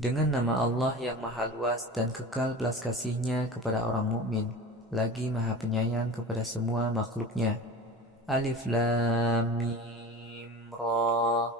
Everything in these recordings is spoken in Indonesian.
Dengan nama Allah yang maha luas dan kekal belas kasih-Nya kepada orang mukmin, lagi maha penyayang kepada semua makhluknya. Alif Lam Mim Ra.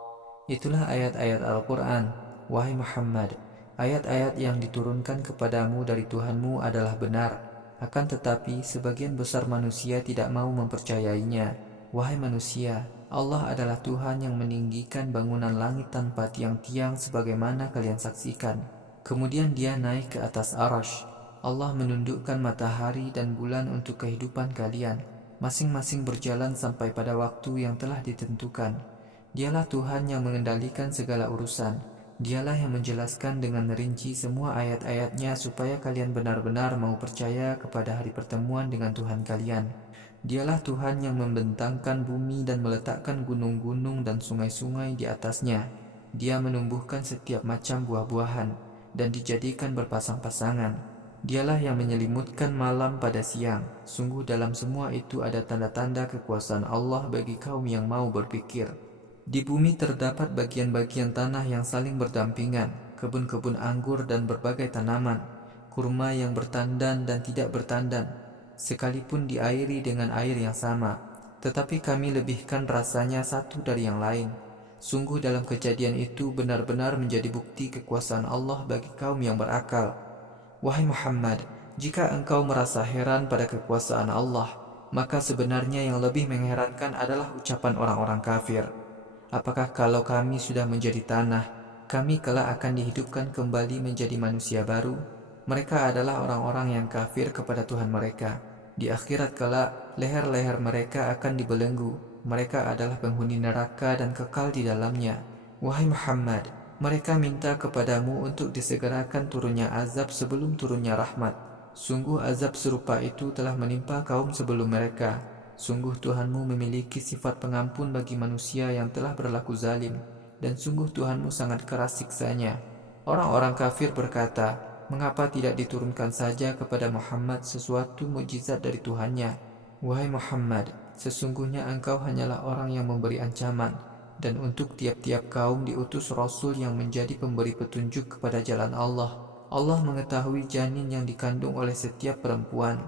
Itulah ayat-ayat Al-Quran. Wahai Muhammad, ayat-ayat yang diturunkan kepadamu dari Tuhanmu adalah benar. Akan tetapi sebagian besar manusia tidak mau mempercayainya. Wahai manusia, Allah adalah Tuhan yang meninggikan bangunan langit tanpa tiang-tiang sebagaimana kalian saksikan. Kemudian Dia naik ke atas Arasy. Allah menundukkan matahari dan bulan untuk kehidupan kalian. Masing-masing berjalan sampai pada waktu yang telah ditentukan. Dialah Tuhan yang mengendalikan segala urusan. Dialah yang menjelaskan dengan rinci semua ayat-ayatnya supaya kalian benar-benar mau percaya kepada hari pertemuan dengan Tuhan kalian. Dialah Tuhan yang membentangkan bumi dan meletakkan gunung-gunung dan sungai-sungai di atasnya. Dia menumbuhkan setiap macam buah-buahan dan dijadikan berpasang-pasangan. Dialah yang menyelimutkan malam pada siang. Sungguh dalam semua itu ada tanda-tanda kekuasaan Allah bagi kaum yang mau berpikir. Di bumi terdapat bagian-bagian tanah yang saling berdampingan, kebun-kebun anggur dan berbagai tanaman, kurma yang bertandan dan tidak bertandan, sekalipun diairi dengan air yang sama, tetapi kami lebihkan rasanya satu dari yang lain. Sungguh dalam kejadian itu benar-benar menjadi bukti kekuasaan Allah bagi kaum yang berakal. Wahai Muhammad, jika engkau merasa heran pada kekuasaan Allah, maka sebenarnya yang lebih mengherankan adalah ucapan orang-orang kafir. Apakah kalau kami sudah menjadi tanah, kami kelak akan dihidupkan kembali menjadi manusia baru? Mereka adalah orang-orang yang kafir kepada Tuhan mereka. Di akhirat kelak, leher-leher mereka akan dibelenggu. Mereka adalah penghuni neraka dan kekal di dalamnya. Wahai Muhammad, mereka minta kepadamu untuk disegerakan turunnya azab sebelum turunnya rahmat. Sungguh azab serupa itu telah menimpa kaum sebelum mereka. Sungguh Tuhanmu memiliki sifat pengampun bagi manusia yang telah berlaku zalim, dan sungguh Tuhanmu sangat keras siksanya. Orang-orang kafir berkata, mengapa tidak diturunkan saja kepada Muhammad sesuatu mukjizat dari Tuhannya? Wahai Muhammad, sesungguhnya engkau hanyalah orang yang memberi ancaman, dan untuk tiap-tiap kaum diutus Rasul yang menjadi pemberi petunjuk kepada jalan Allah. Allah mengetahui janin yang dikandung oleh setiap perempuan,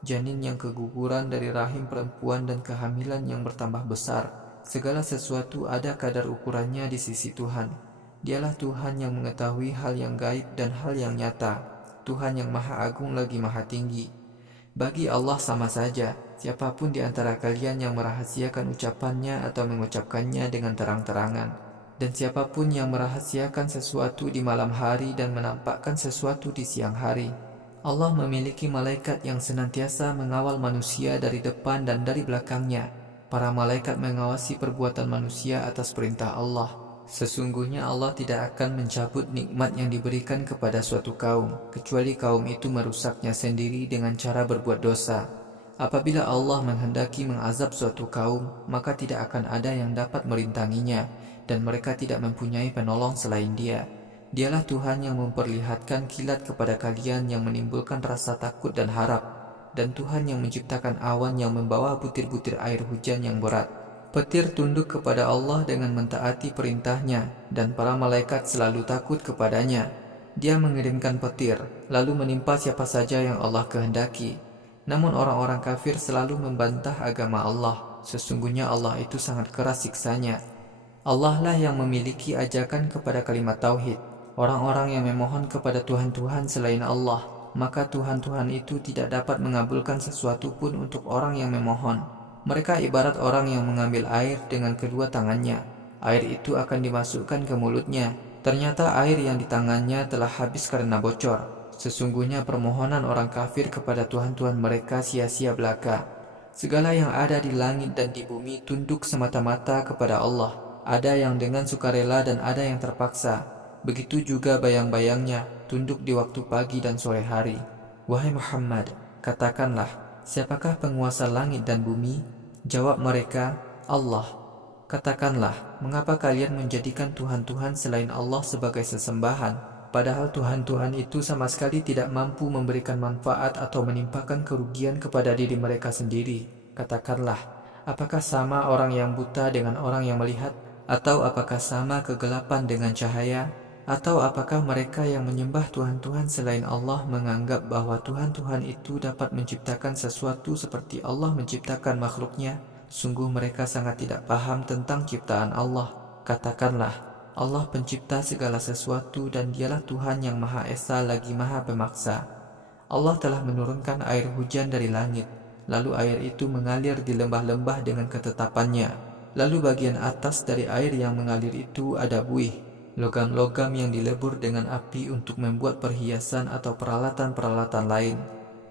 janin yang keguguran dari rahim perempuan dan kehamilan yang bertambah besar. Segala sesuatu ada kadar ukurannya di sisi Tuhan. Dialah Tuhan yang mengetahui hal yang gaib dan hal yang nyata. Tuhan yang maha agung lagi maha tinggi. Bagi Allah sama saja, siapapun di antara kalian yang merahasiakan ucapannya atau mengucapkannya dengan terang-terangan, dan siapapun yang merahasiakan sesuatu di malam hari dan menampakkan sesuatu di siang hari. Allah memiliki malaikat yang senantiasa mengawal manusia dari depan dan dari belakangnya. Para malaikat mengawasi perbuatan manusia atas perintah Allah. Sesungguhnya Allah tidak akan mencabut nikmat yang diberikan kepada suatu kaum, kecuali kaum itu merusaknya sendiri dengan cara berbuat dosa. Apabila Allah menghendaki mengazab suatu kaum, maka tidak akan ada yang dapat merintanginya, dan mereka tidak mempunyai penolong selain Dia. Dialah Tuhan yang memperlihatkan kilat kepada kalian yang menimbulkan rasa takut dan harap, dan Tuhan yang menciptakan awan yang membawa butir-butir air hujan yang berat. Petir tunduk kepada Allah dengan mentaati perintahnya, dan para malaikat selalu takut kepadanya. Dia mengirimkan petir, lalu menimpa siapa saja yang Allah kehendaki. Namun orang-orang kafir selalu membantah agama Allah. Sesungguhnya Allah itu sangat keras siksanya. Allah lah yang memiliki ajakan kepada kalimat tauhid. Orang-orang yang memohon kepada Tuhan-Tuhan selain Allah, maka Tuhan-Tuhan itu tidak dapat mengabulkan sesuatu pun untuk orang yang memohon. Mereka ibarat orang yang mengambil air dengan kedua tangannya. Air itu akan dimasukkan ke mulutnya. Ternyata air yang di tangannya telah habis karena bocor. Sesungguhnya permohonan orang kafir kepada Tuhan-Tuhan mereka sia-sia belaka. Segala yang ada di langit dan di bumi tunduk semata-mata kepada Allah. Ada yang dengan sukarela dan ada yang terpaksa. Begitu juga bayang-bayangnya tunduk di waktu pagi dan sore hari. Wahai Muhammad, katakanlah, siapakah penguasa langit dan bumi? Jawab mereka, Allah. Katakanlah, mengapa kalian menjadikan Tuhan-Tuhan selain Allah sebagai sesembahan, padahal Tuhan-Tuhan itu sama sekali tidak mampu memberikan manfaat atau menimpakan kerugian kepada diri mereka sendiri? Katakanlah, apakah sama orang yang buta dengan orang yang melihat? Atau apakah sama kegelapan dengan cahaya? Atau apakah mereka yang menyembah Tuhan-Tuhan selain Allah menganggap bahwa Tuhan-Tuhan itu dapat menciptakan sesuatu seperti Allah menciptakan makhluknya? Sungguh mereka sangat tidak paham tentang ciptaan Allah. Katakanlah, Allah pencipta segala sesuatu dan dialah Tuhan yang Maha Esa lagi Maha Pemaksa. Allah telah menurunkan air hujan dari langit, lalu air itu mengalir di lembah-lembah dengan ketetapannya. Lalu bagian atas dari air yang mengalir itu ada buih, logam-logam yang dilebur dengan api untuk membuat perhiasan atau peralatan-peralatan lain.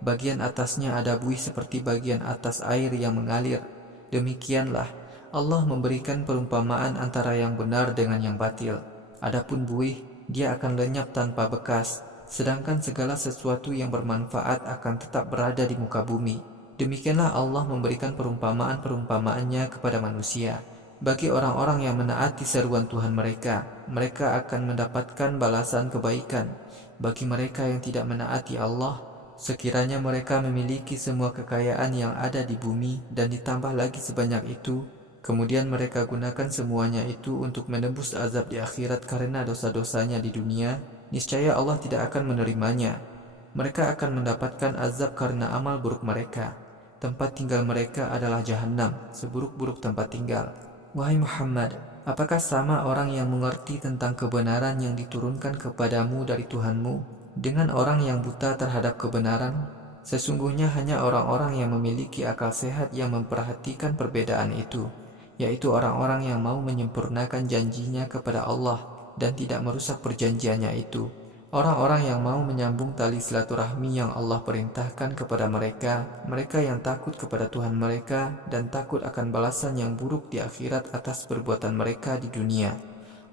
Bagian atasnya ada buih seperti bagian atas air yang mengalir. Demikianlah Allah memberikan perumpamaan antara yang benar dengan yang batil. Adapun buih, dia akan lenyap tanpa bekas, sedangkan segala sesuatu yang bermanfaat akan tetap berada di muka bumi. Demikianlah Allah memberikan perumpamaan-perumpamaannya kepada manusia. Bagi orang-orang yang menaati seruan Tuhan mereka, mereka akan mendapatkan balasan kebaikan. Bagi mereka yang tidak menaati Allah, sekiranya mereka memiliki semua kekayaan yang ada di bumi dan ditambah lagi sebanyak itu, kemudian mereka gunakan semuanya itu untuk menebus azab di akhirat karena dosa-dosanya di dunia, niscaya Allah tidak akan menerimanya. Mereka akan mendapatkan azab karena amal buruk mereka. Tempat tinggal mereka adalah Jahannam, seburuk-buruk tempat tinggal. Wahai Muhammad, apakah sama orang yang mengerti tentang kebenaran yang diturunkan kepadamu dari Tuhanmu dengan orang yang buta terhadap kebenaran? Sesungguhnya hanya orang-orang yang memiliki akal sehat yang memperhatikan perbedaan itu, yaitu orang-orang yang mau menyempurnakan janjinya kepada Allah dan tidak merusak perjanjiannya itu. Orang-orang yang mau menyambung tali silaturahmi yang Allah perintahkan kepada mereka, mereka yang takut kepada Tuhan mereka dan takut akan balasan yang buruk di akhirat atas perbuatan mereka di dunia.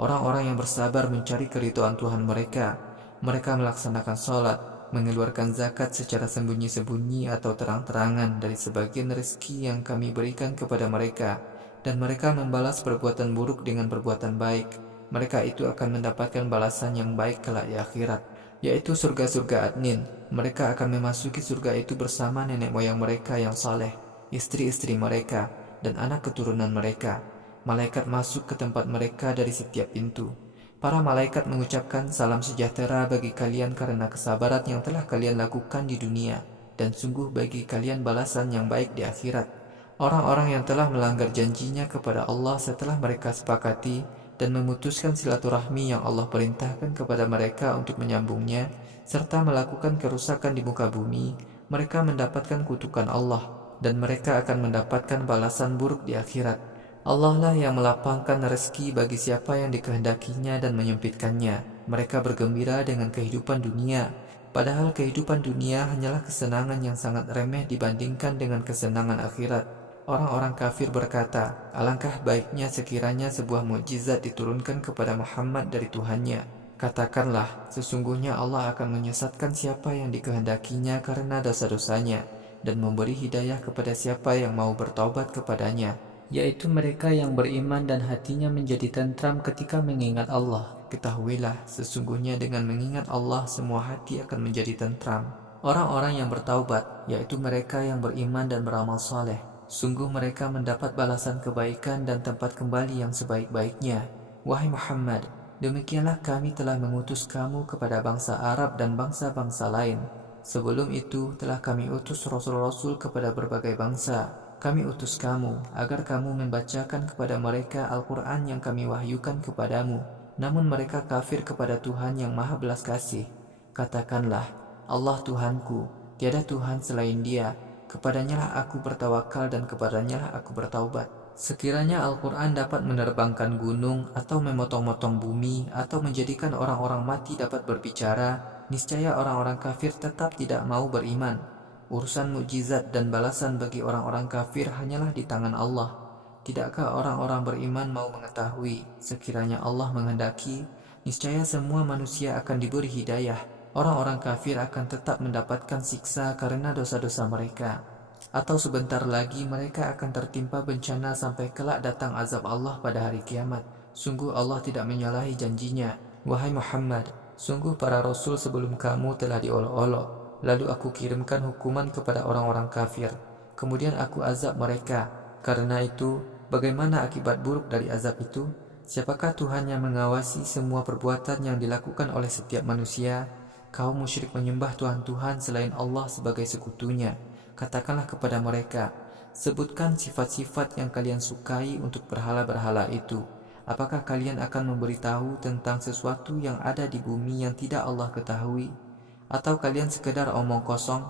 Orang-orang yang bersabar mencari keridhaan Tuhan mereka, mereka melaksanakan sholat, mengeluarkan zakat secara sembunyi-sembunyi atau terang-terangan dari sebagian rezeki yang kami berikan kepada mereka, dan mereka membalas perbuatan buruk dengan perbuatan baik. Mereka itu akan mendapatkan balasan yang baik kelak di akhirat, yaitu surga-surga Adnin. Mereka akan memasuki surga itu bersama nenek moyang mereka yang saleh, istri-istri mereka, dan anak keturunan mereka. Malaikat masuk ke tempat mereka dari setiap pintu. Para malaikat mengucapkan salam sejahtera bagi kalian karena kesabaran yang telah kalian lakukan di dunia, dan sungguh bagi kalian balasan yang baik di akhirat. Orang-orang yang telah melanggar janjinya kepada Allah setelah mereka sepakati dan memutuskan silaturahmi yang Allah perintahkan kepada mereka untuk menyambungnya, serta melakukan kerusakan di muka bumi, mereka mendapatkan kutukan Allah, dan mereka akan mendapatkan balasan buruk di akhirat. Allah lah yang melapangkan rezeki bagi siapa yang dikehendakinya dan menyempitkannya. Mereka bergembira dengan kehidupan dunia, padahal kehidupan dunia hanyalah kesenangan yang sangat remeh dibandingkan dengan kesenangan akhirat. Orang-orang kafir berkata, alangkah baiknya sekiranya sebuah mukjizat diturunkan kepada Muhammad dari Tuhannya. Katakanlah, sesungguhnya Allah akan menyesatkan siapa yang dikehendakinya karena dosa-dosanya, dan memberi hidayah kepada siapa yang mau bertaubat kepadanya, yaitu mereka yang beriman dan hatinya menjadi tentram ketika mengingat Allah. Ketahuilah, sesungguhnya dengan mengingat Allah semua hati akan menjadi tentram. Orang-orang yang bertaubat, yaitu mereka yang beriman dan beramal saleh, sungguh mereka mendapat balasan kebaikan dan tempat kembali yang sebaik-baiknya. Wahai Muhammad, demikianlah kami telah mengutus kamu kepada bangsa Arab dan bangsa-bangsa lain. Sebelum itu telah kami utus rasul-rasul kepada berbagai bangsa. Kami utus kamu agar kamu membacakan kepada mereka Al-Quran yang kami wahyukan kepadamu. Namun mereka kafir kepada Tuhan yang Maha Belas Kasih. Katakanlah, Allah Tuhanku, tiada Tuhan selain Dia. Kepadanya lah aku bertawakal dan kepadanya lah aku bertaubat. Sekiranya Al-Quran dapat menerbangkan gunung atau memotong-motong bumi atau menjadikan orang-orang mati dapat berbicara, niscaya orang-orang kafir tetap tidak mau beriman. Urusan mukjizat dan balasan bagi orang-orang kafir hanyalah di tangan Allah. Tidakkah orang-orang beriman mau mengetahui, sekiranya Allah menghendaki, niscaya semua manusia akan diberi hidayah. Orang-orang kafir akan tetap mendapatkan siksa karena dosa-dosa mereka. Atau sebentar lagi mereka akan tertimpa bencana sampai kelak datang azab Allah pada hari kiamat. Sungguh Allah tidak menyalahi janjinya. Wahai Muhammad, sungguh para rasul sebelum kamu telah diolok-olok. Lalu aku kirimkan hukuman kepada orang-orang kafir. Kemudian aku azab mereka. Karena itu, bagaimana akibat buruk dari azab itu? Siapakah Tuhan yang mengawasi semua perbuatan yang dilakukan oleh setiap manusia? Kaum musyrik menyembah Tuhan-Tuhan selain Allah sebagai sekutunya. Katakanlah kepada mereka, sebutkan sifat-sifat yang kalian sukai untuk berhala-berhala itu. Apakah kalian akan memberitahu tentang sesuatu yang ada di bumi yang tidak Allah ketahui? Atau kalian sekedar omong kosong?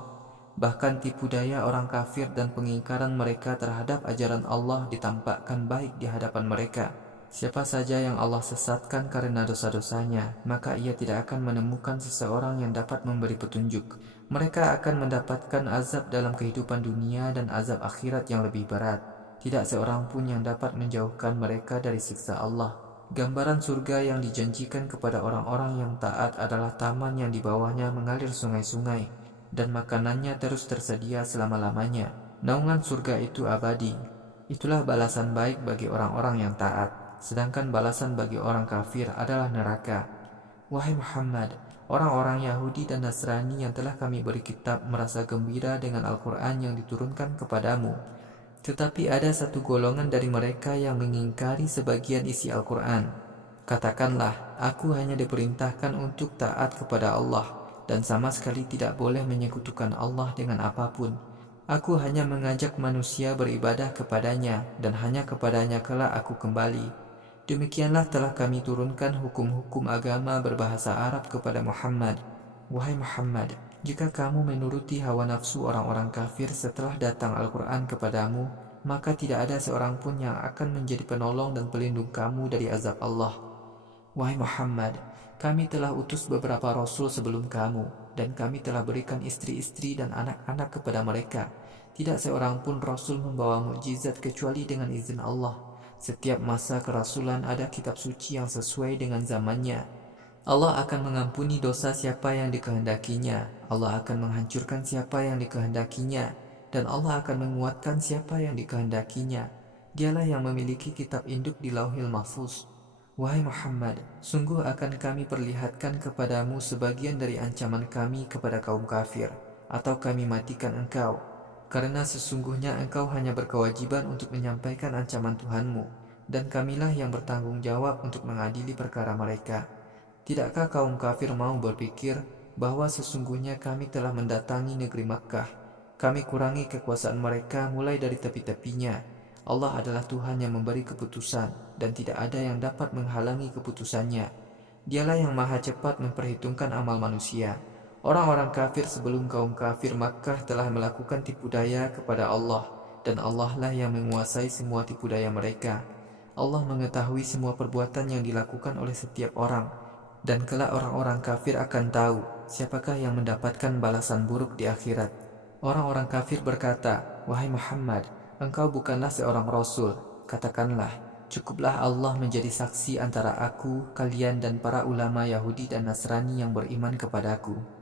Bahkan tipu daya orang kafir dan pengingkaran mereka terhadap ajaran Allah ditampakkan baik di hadapan mereka. Siapa saja yang Allah sesatkan karena dosa-dosanya, maka ia tidak akan menemukan seseorang yang dapat memberi petunjuk. Mereka akan mendapatkan azab dalam kehidupan dunia dan azab akhirat yang lebih berat. Tidak seorang pun yang dapat menjauhkan mereka dari siksa Allah. Gambaran surga yang dijanjikan kepada orang-orang yang taat adalah taman yang di bawahnya mengalir sungai-sungai, dan makanannya terus tersedia selama-lamanya. Naungan surga itu abadi. Itulah balasan baik bagi orang-orang yang taat. Sedangkan balasan bagi orang kafir adalah neraka. Wahai Muhammad, orang-orang Yahudi dan Nasrani yang telah kami beri kitab merasa gembira dengan Al-Quran yang diturunkan kepadamu. Tetapi ada satu golongan dari mereka yang mengingkari sebagian isi Al-Quran. Katakanlah, aku hanya diperintahkan untuk taat kepada Allah, dan sama sekali tidak boleh menyekutukan Allah dengan apapun. Aku hanya mengajak manusia beribadah kepadanya, dan hanya kepadanya kelak aku kembali. Demikianlah telah kami turunkan hukum-hukum agama berbahasa Arab kepada Muhammad. Wahai Muhammad, jika kamu menuruti hawa nafsu orang-orang kafir setelah datang Al-Quran kepadamu, maka tidak ada seorang pun yang akan menjadi penolong dan pelindung kamu dari azab Allah. Wahai Muhammad, kami telah utus beberapa rasul sebelum kamu, dan kami telah berikan istri-istri dan anak-anak kepada mereka. Tidak seorang pun rasul membawa mukjizat kecuali dengan izin Allah. Setiap masa kerasulan ada kitab suci yang sesuai dengan zamannya. Allah akan mengampuni dosa siapa yang dikehendakinya. Allah akan menghancurkan siapa yang dikehendakinya. Dan Allah akan menguatkan siapa yang dikehendakinya. Dialah yang memiliki kitab induk di Lauhil Mahfuz. Wahai Muhammad, sungguh akan kami perlihatkan kepadamu sebagian dari ancaman kami kepada kaum kafir, atau kami matikan engkau. Karena sesungguhnya engkau hanya berkewajiban untuk menyampaikan ancaman Tuhanmu, dan kamilah yang bertanggung jawab untuk mengadili perkara mereka. Tidakkah kaum kafir mau berpikir bahwa sesungguhnya kami telah mendatangi negeri Makkah? Kami kurangi kekuasaan mereka mulai dari tepi-tepinya. Allah adalah Tuhan yang memberi keputusan, dan tidak ada yang dapat menghalangi keputusannya. Dialah yang maha cepat memperhitungkan amal manusia. Orang-orang kafir sebelum kaum kafir Makkah telah melakukan tipu daya kepada Allah, dan Allah lah yang menguasai semua tipu daya mereka. Allah mengetahui semua perbuatan yang dilakukan oleh setiap orang, dan kelak orang-orang kafir akan tahu siapakah yang mendapatkan balasan buruk di akhirat. Orang-orang kafir berkata, wahai Muhammad, engkau bukanlah seorang rasul. Katakanlah, cukuplah Allah menjadi saksi antara aku, kalian dan para ulama Yahudi dan Nasrani yang beriman kepadaku.